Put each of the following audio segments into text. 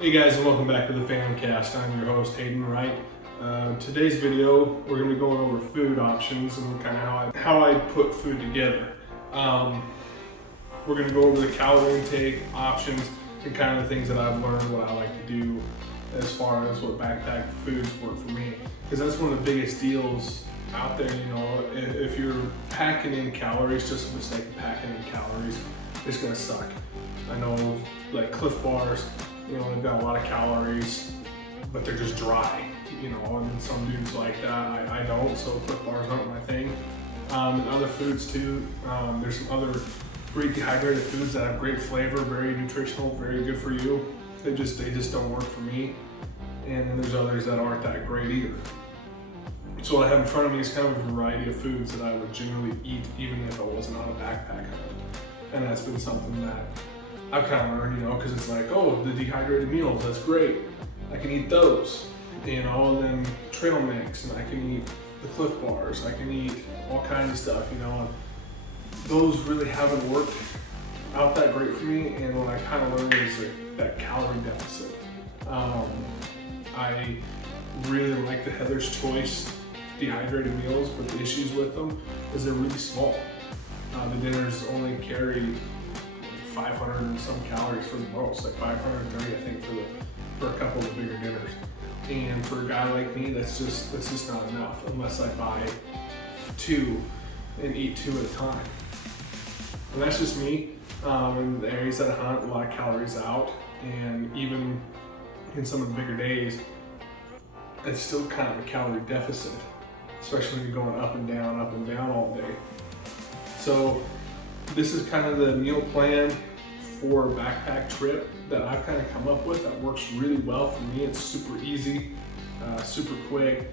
Hey guys, and welcome back to the Famcast. I'm your host, Hayden Wright. Today's video, we're going to be going over food options and kind of how I put food together. We're going to go over the calorie intake options and kind of the things that I've learned, what I like to do as far as what backpack foods work for me. Because that's one of the biggest deals out there, you know. If you're packing in calories just for the sake of packing in calories, it's going to suck. I know, like Cliff Bars, you know, they've got a lot of calories, but they're just dry, you know, and some dudes like that. I don't, so Cliff Bars aren't my thing. And other foods too, there's some other great dehydrated foods that have great flavor, very nutritional, very good for you. They just don't work for me. And then there's others that aren't that great either. So what I have in front of me is kind of a variety of foods that I would generally eat even if I wasn't on a backpack hunt. And that's been something that I've kind of learned, you know, because it's like, oh, the dehydrated meals, that's great. I can eat those, you know, and then trail mix, and I can eat the Cliff Bars, I can eat all kinds of stuff, you know, and those really haven't worked out that great for me. And what I kind of learned is like that calorie deficit. I really like the Heather's Choice dehydrated meals, but the issues with them is they're really small. The dinners only carry 500 and some calories for the most, like 530 I think for a couple of the bigger dinners. And for a guy like me, that's just not enough unless I buy two and eat two at a time. And that's just me. In the areas that I hunt, a lot of calories out, and even in some of the bigger days, it's still kind of a calorie deficit, especially when you're going up and down all day. So this is kind of the meal plan for a backpack trip that I've kind of come up with that works really well for me. It's super easy, super quick,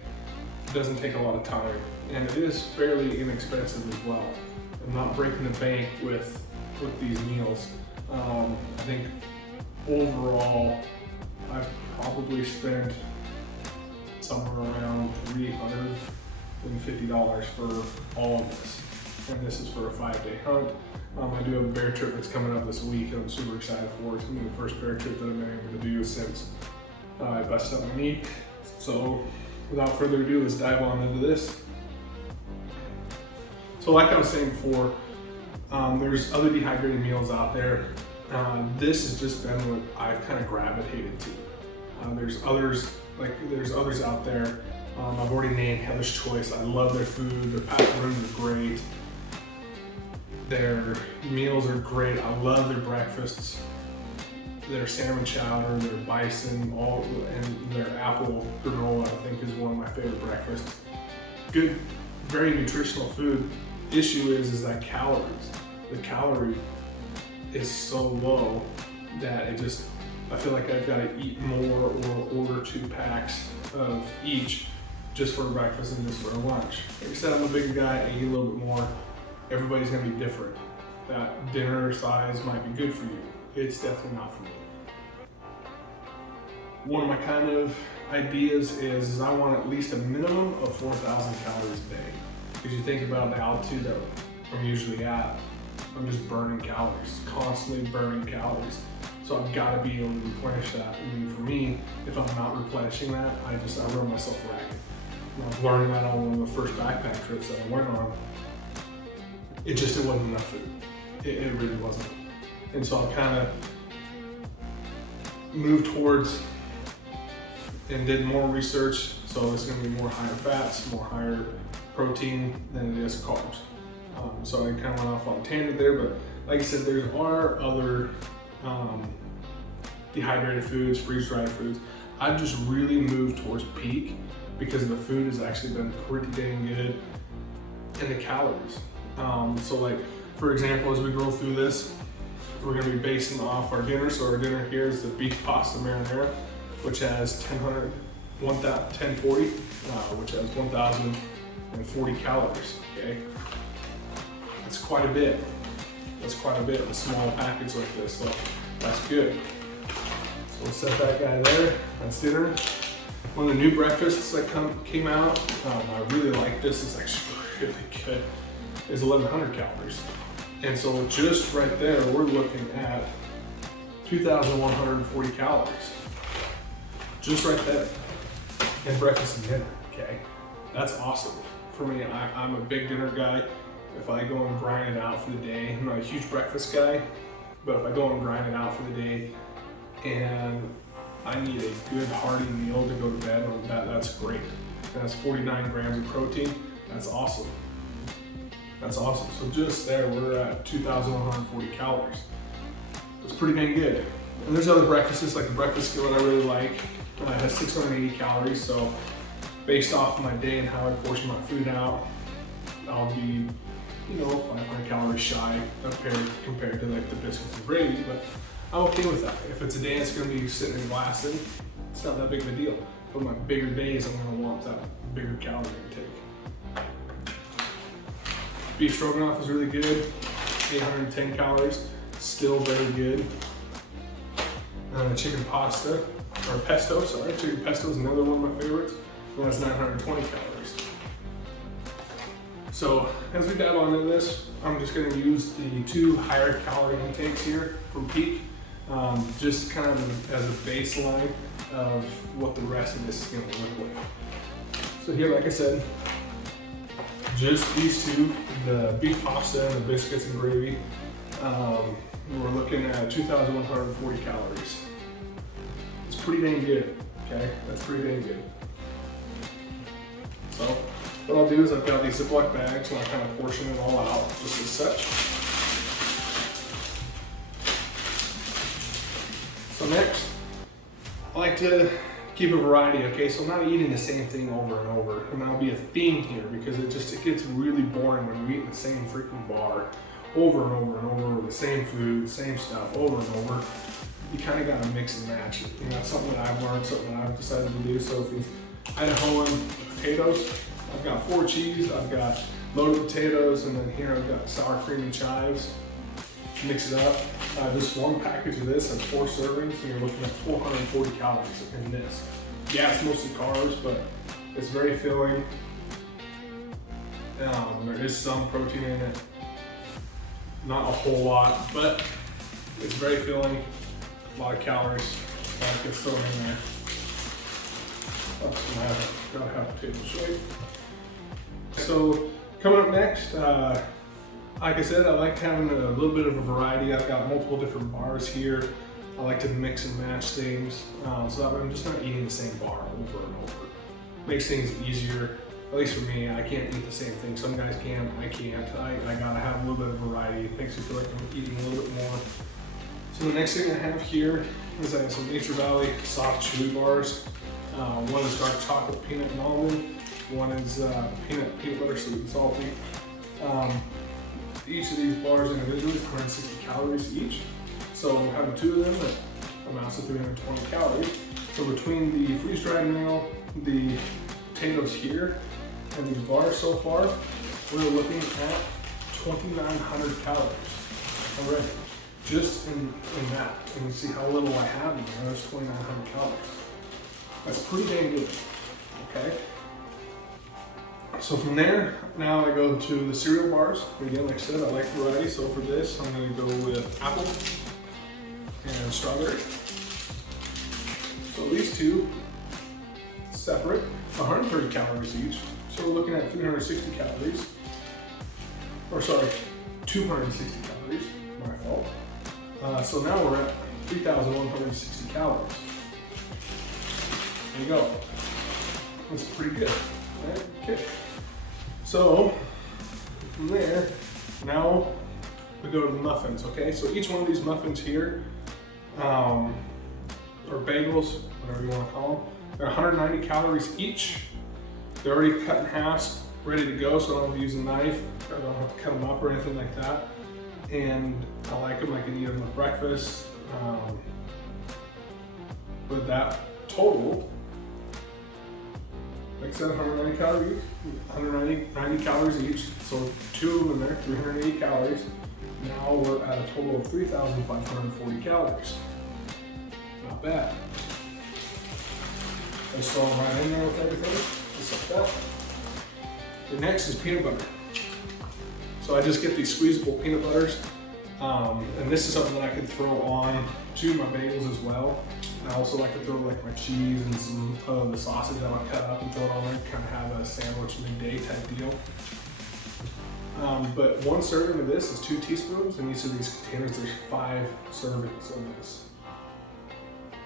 doesn't take a lot of time, and it is fairly inexpensive as well. I'm not breaking the bank with these meals. I think overall I've probably spent somewhere around $350 for all of this. And this is for a 5-day hunt. I do have a bear trip that's coming up this week. I'm super excited for it. It's gonna be the first bear trip that I've been able to do since I busted up my knee. So without further ado, let's dive on into this. So like I was saying before, there's other dehydrated meals out there. This has just been what I've kind of gravitated to. There's others out there. I've already named Heather's Choice. I love their food. Their packed rooms are great. Their meals are great. I love their breakfasts. Their salmon chowder, their bison, and their apple granola, I think, is one of my favorite breakfasts. Good, very nutritional food. Issue is that calories. The calorie is so low that I feel like I've got to eat more or order 2 packs of each just for breakfast and just for lunch. Like I said, I'm a bigger guy, I eat a little bit more. Everybody's gonna be different. That dinner size might be good for you. It's definitely not for me. One of my kind of ideas is I want at least a minimum of 4,000 calories a day. Because you think about the altitude that I'm usually at, I'm just burning calories, constantly burning calories. So I've got to be able to replenish that. And for me, if I'm not replenishing that, I run myself ragged. And I've learned that on one of the first backpack trips that I went on. It wasn't enough food. It really wasn't. And so I kind of moved towards and did more research. So it's going to be more higher fats, more higher protein than it is carbs. So I kind of went off on a tangent there, but like I said, there are other dehydrated foods, freeze-dried foods. I've just really moved towards peak because the food has actually been pretty dang good, and the calories. So like, for example, as we go through this, we're gonna be basing off our dinner. So our dinner here is the beef pasta marinara, which has 1040, which has 1,040 calories, okay? That's quite a bit. That's quite a bit in a small package like this, so that's good. So we'll set that guy there. That's dinner. One of the new breakfasts that came out, I really like this. It's actually really good. Is 1,100 calories. And so just right there, we're looking at 2,140 calories. just right there. And breakfast and dinner, okay? That's awesome. For me, I'm a big dinner guy. If I go and grind it out for the day, I'm not a huge breakfast guy, but if I go and grind it out for the day and I need a good hearty meal to go to bed on, that's great. And that's 49 grams of protein. That's awesome. That's awesome. So just there, we're at 2,140 calories. It's pretty dang good. And there's other breakfasts, like the breakfast skillet I really like. It has 680 calories, so based off of my day and how I portion my food out, I'll be, 500 calories shy compared to like the biscuits and gravy, but I'm okay with that. If it's a day it's gonna be sitting and glassing, it's not that big of a deal. For my bigger days, I'm gonna want that bigger calorie intake. Beef stroganoff is really good, 810 calories, still very good. Chicken pasta, or pesto, sorry, chicken pesto is another one of my favorites, and that's 920 calories. So as we dive onto this, I'm just gonna use the 2 higher calorie intakes here from Peak, just kind of as a baseline of what the rest of this is gonna look like. So here, like I said, just these 2, the beef pasta and the biscuits and gravy, we're looking at 2,140 calories. It's pretty dang good, okay? That's pretty dang good. So what I'll do is I've got these Ziploc bags and I kind of portion it all out just as such. So next, I like to keep a variety, okay? So I'm not eating the same thing over and over, and that'll be a theme here because it gets really boring when we eat the same freaking bar over and over and over, the same food, same stuff over and over. You kind of got to mix and match. That's something that I've learned, something that I've decided to do. So if these Idahoan potatoes, I've got 4 cheese, I've got loaded potatoes, and then here I've got sour cream and chives. Mix it up. Just one package of this has 4 servings, and you're looking at 440 calories in this. Yeah, it's mostly carbs, but it's very filling. There is some protein in it. Not a whole lot, but it's very filling. A lot of calories. Gets thrown in there. Gotta have potato shape. So coming up next, like I said, I like having a little bit of a variety. I've got multiple different bars here. I like to mix and match things, so that way I'm just not eating the same bar over and over. Makes things easier, at least for me. I can't eat the same thing. Some guys can, I can't. I gotta have a little bit of variety. It makes me feel like I'm eating a little bit more. So the next thing I have here is I have some Nature Valley soft chewy bars. One is dark chocolate, peanut and almond. One is peanut butter, sweet and salty. Each of these bars individually is 160 calories each. So having 2 of them, that amounts to 320 calories. So between the freeze-dried meal, the potatoes here, and these bars so far, we're looking at 2,900 calories already. Just in that. And you see how little I have in there, there's 2,900 calories. That's pretty dang good, okay? So from there, now I go to the cereal bars. Again, like I said, I like variety, so for this, I'm gonna go with apple and strawberry. So these 2, separate, 130 calories each. So we're looking at 360 calories. Or sorry, 260 calories, my fault. So now we're at 3,160 calories. There you go. That's pretty good, right? Okay. So from there, now we go to the muffins, okay? So each one of these muffins here, or bagels, whatever you want to call them, they're 190 calories each. They're already cut in half, ready to go, so I don't have to use a knife. I don't have to cut them up or anything like that. And I like them, I can eat them with breakfast. With that total, like I said, 190 calories each. So 2 in there, 380 calories. Now we're at a total of 3,540 calories. Not bad. Just throw them right in there with everything, just like that. The next is peanut butter. So I just get these squeezable peanut butters, and this is something that I can throw on to my bagels as well. I also like to throw like my cheese and some of the sausage that I'll cut up and throw it on there, kind of have a sandwich midday type deal. But one serving of this is 2 teaspoons, and each of these containers there's 5 servings of this.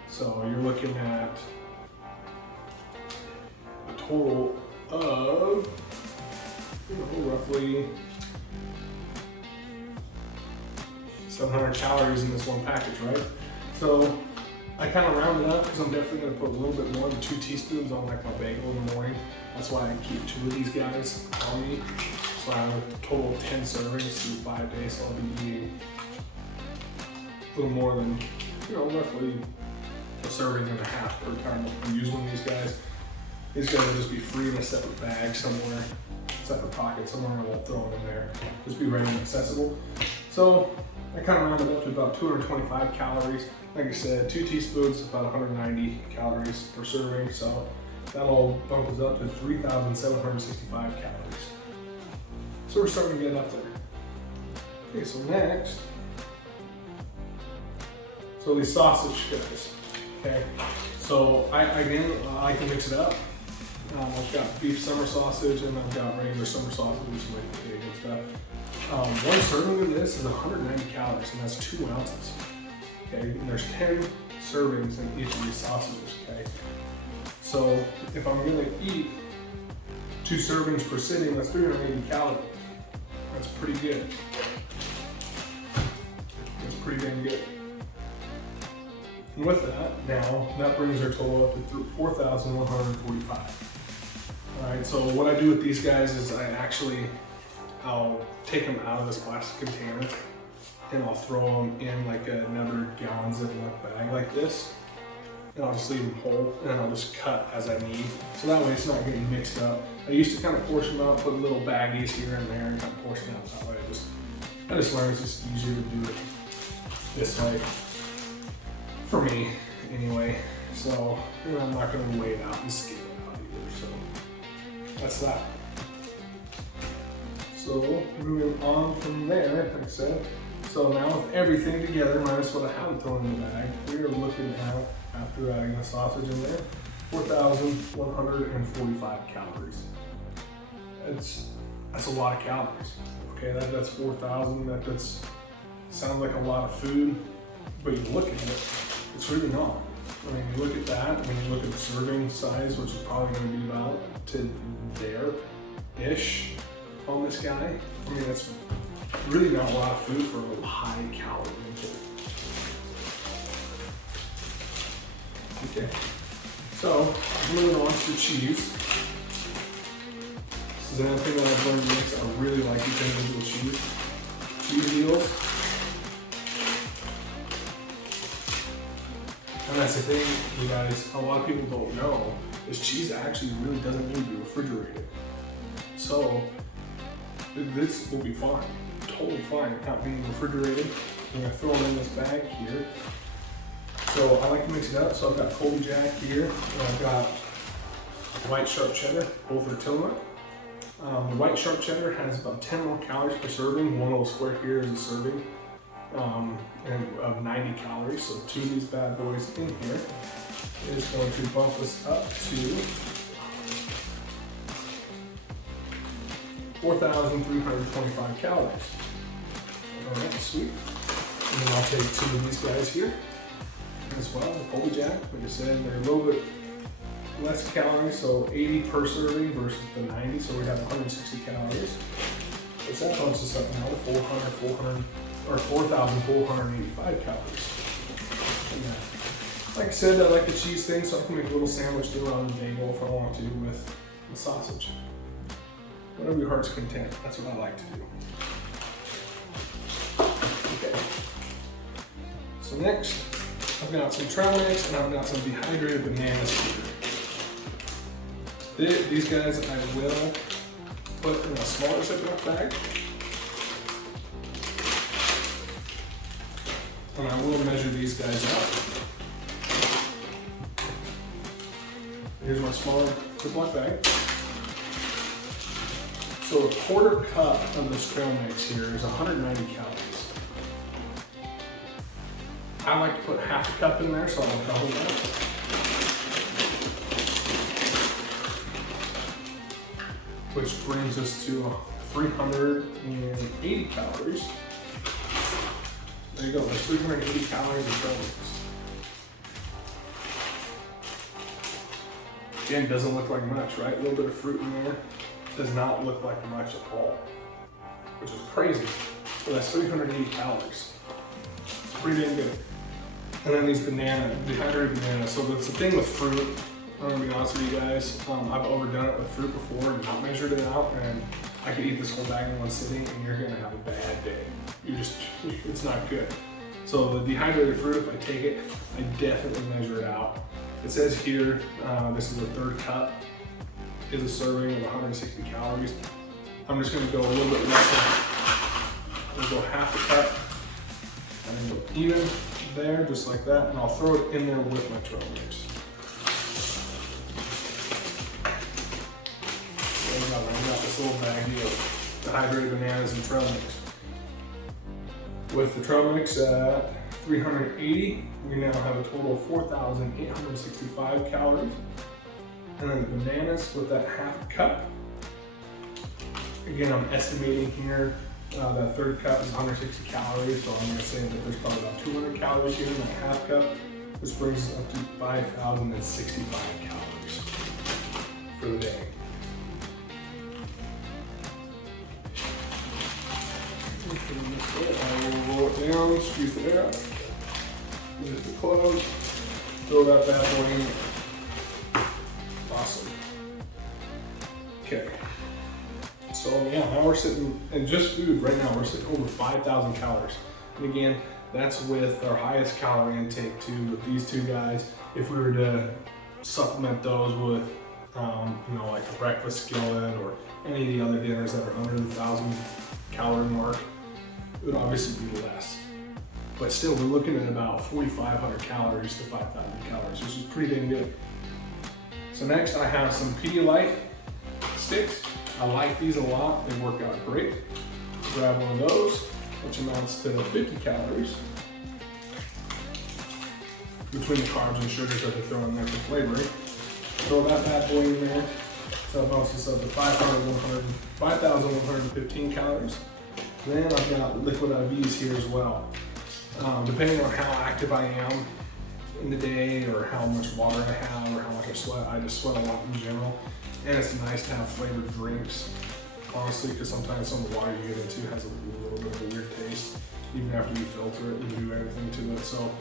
So you're looking at a total of, roughly 700 calories in this one package, right? So I kind of round it up because I'm definitely going to put a little bit more than 2 teaspoons on like my bagel in the morning. That's why I keep 2 of these guys on me. So I have a total of 10 servings through 5 days. So I'll be eating a little more than, roughly a serving and a half per time I'm using these guys. These guys will just be free in a separate bag somewhere, separate pocket somewhere. I won't throw them in there. Just be ready and accessible. So I kind of round it up to about 225 calories. Like I said, 2 teaspoons, about 190 calories per serving. So that'll bump us up to 3,765 calories. So we're starting to get up there. Okay, so next, these sausage guys. Okay, so I like to mix it up. I've got beef summer sausage and I've got regular summer sausage, which is like pig and stuff. One serving of this is 190 calories, and that's 2 ounces. Okay, and there's 10 servings in each of these sausages. Okay, so if I'm gonna eat 2 servings per sitting, that's 380 calories. That's pretty good. That's pretty dang good. And with that, now, that brings our total up to 4,145. All right, so what I do with these guys is I'll take them out of this plastic container and I'll throw them in like another gallon Ziploc bag like this. And I'll just leave them whole and I'll just cut as I need. So that way it's not getting mixed up. I used to kind of portion them out, put little baggies here and there and kind of portion out that way. I just learned it's just easier to do it this way. For me, anyway. So I'm not going to weigh it out and scale it out either. So that's that. So moving on from there, like I said. So now with everything together, minus what I haven't thrown in the bag, we are looking at, after adding the sausage in there, 4,145 calories. That's a lot of calories. Okay, that's 4,000. That's sounds like a lot of food, but you look at it, it's really not. I mean, you look at that. When you look at the serving size, which is probably going to be about to there-ish on this guy. I mean, that's really not a lot of food for a high calorie intake. Okay, so moving on to cheese. This is another thing that I've learned to mix. I really like these individual cheese deals. And that's the thing, you guys, a lot of people don't know, is cheese actually really doesn't need to be refrigerated. So this will be fine, totally fine, not being refrigerated. I'm gonna throw them in this bag here. So I like to mix it up. So I've got Colby Jack here, and I've got white sharp cheddar, both are Tillamook. The white sharp cheddar has about 10 more calories per serving. One little square here is a serving and of 90 calories. So 2 of these bad boys in here is going to bump us up to 4,325 calories. All right, sweet. And then I'll take 2 of these guys here as well, the Colby Jack. Like I said, they're a little bit less calories, so 80 per serving versus the 90, so we have 160 calories. But that bumps us up now to 4,485 calories. And, like I said, I like the cheese thing, so I can make a little sandwich deal on the bagel if I want to with the sausage. Whatever your heart's content, that's what I like to do. Okay. So next, I've got some trail mix and I've got some dehydrated bananas here. These guys I will put in a smaller Ziploc bag. And I will measure these guys out. Here's my smaller Ziploc bag. So a quarter cup of this trail mix here is 190 calories. I like to put half a cup in there, so I'll double that. Which brings us to 380 calories. There you go, there's 380 calories in trail mix. Again, doesn't look like much, right? A little bit of fruit in there. Does not look like much at all, which is crazy. So that's 380 calories. It's pretty damn good. And then these dehydrated bananas. So that's the thing with fruit. I'm gonna be honest with you guys. I've overdone it with fruit before and not measured it out, and I could eat this whole bag in one sitting, and you're gonna have a bad day. It's not good. So the dehydrated fruit, if I take it, I definitely measure it out. It says here, this is a third cup, is a serving of 160 calories. I'm just gonna go a little bit less. We'll go half a cup, and then go even there, just like that, and I'll throw it in there with my trail mix. I got this little baggie of dehydrated bananas and trail mix. With the trail mix at 380, we now have a total of 4,865 calories. And then the bananas with that half cup. Again, I'm estimating here that third cup is 160 calories, so I'm going to say that there's probably about 200 calories here in that half cup, which brings us up to 5,065 calories for the day. I will roll it down, squeeze it out, get it to close, throw that bad boy in. Awesome. Okay. So yeah, now we're sitting, in just food right now, we're sitting over 5,000 calories. And again, that's with our highest calorie intake too, with these two guys. If we were to supplement those with, you know, like a breakfast skillet or any of the other dinners that are under the 1,000 calorie mark, it would obviously be less. But still, we're looking at about 4,500 calories to 5,000 calories, which is pretty dang good. So next I have some Pedialyte sticks. I like these a lot, they work out great. Grab one of those, which amounts to 50 calories. Between the carbs and sugars that they throw in there for flavoring. Throw that bad boy in there. So that bumps us up to 5,115 calories. Then I've got liquid IVs here as well. Depending on how active I am in the day or how much water I have or how much I sweat, I just sweat a lot in general. And it's nice to have flavored drinks, honestly, because sometimes some of the water you get into has a little bit of a weird taste. Even after you filter it and do everything to it. So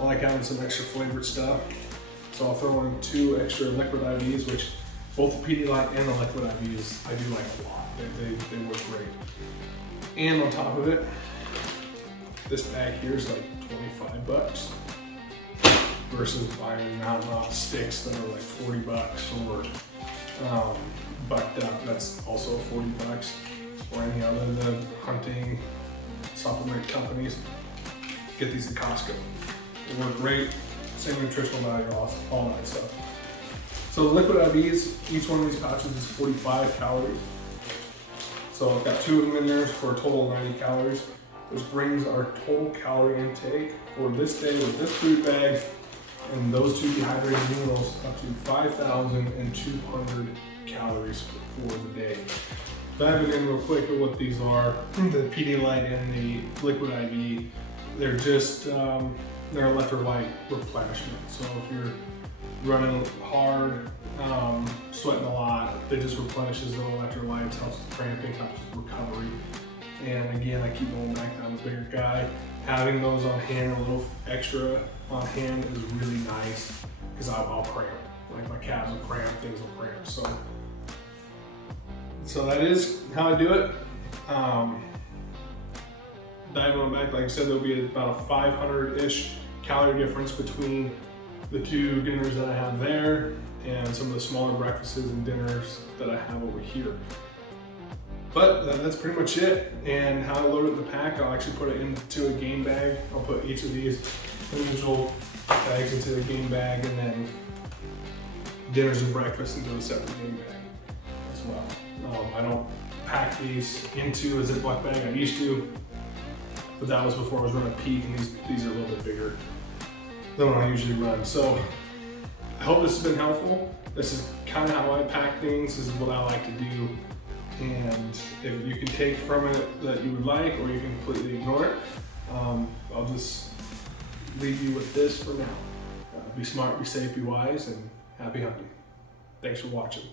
I like having some extra flavored stuff. So I'll throw in 2 extra liquid IVs, which both the Pedialyte and the liquid IVs I do like a lot. They work great. And on top of it, this bag here is like 25 bucks versus buying Mountain Rock sticks that are like 40 bucks or Bucked Up, that's also 40 bucks, or any other of the hunting supplement companies. Get these at Costco. They work great, same nutritional value, all that stuff. So the liquid IVs, each one of these pouches is 45 calories. So I've got 2 of them in there for a total of 90 calories, which brings our total calorie intake for this day with this food bag and those 2 dehydrated meals up to 5,200 calories for the day. Diving in real quick at what these are, the Pedialyte and the liquid IV, they're just, they're electrolyte replenishment. So if you're running hard, sweating a lot, it just replenishes the electrolytes, helps with cramping, helps with recovery. And again, I keep going back, I'm a bigger guy. Having those on hand, a little extra on hand is really nice because I'll cramp. Like my calves will cramp, things will cramp. So that is how I do it. Diving on back, like I said, there'll be about a 500-ish calorie difference between the 2 dinners that I have there and some of the smaller breakfasts and dinners that I have over here. But that's pretty much it. And how I load it in the pack, I'll actually put it into a game bag. I'll put each of these individual bags into the game bag, and then dinners and breakfast into a separate game bag as well. I don't pack these into a Ziploc bag. I used to. but that was before I was running peak, and these are a little bit bigger than what I usually run. So I hope this has been helpful. This is kind of how I pack things. This is what I like to do. And if you can take from it that you would like, or you can completely ignore it, I'll just leave you with this for now. Be smart, be safe, be wise, and happy hunting. Thanks for watching.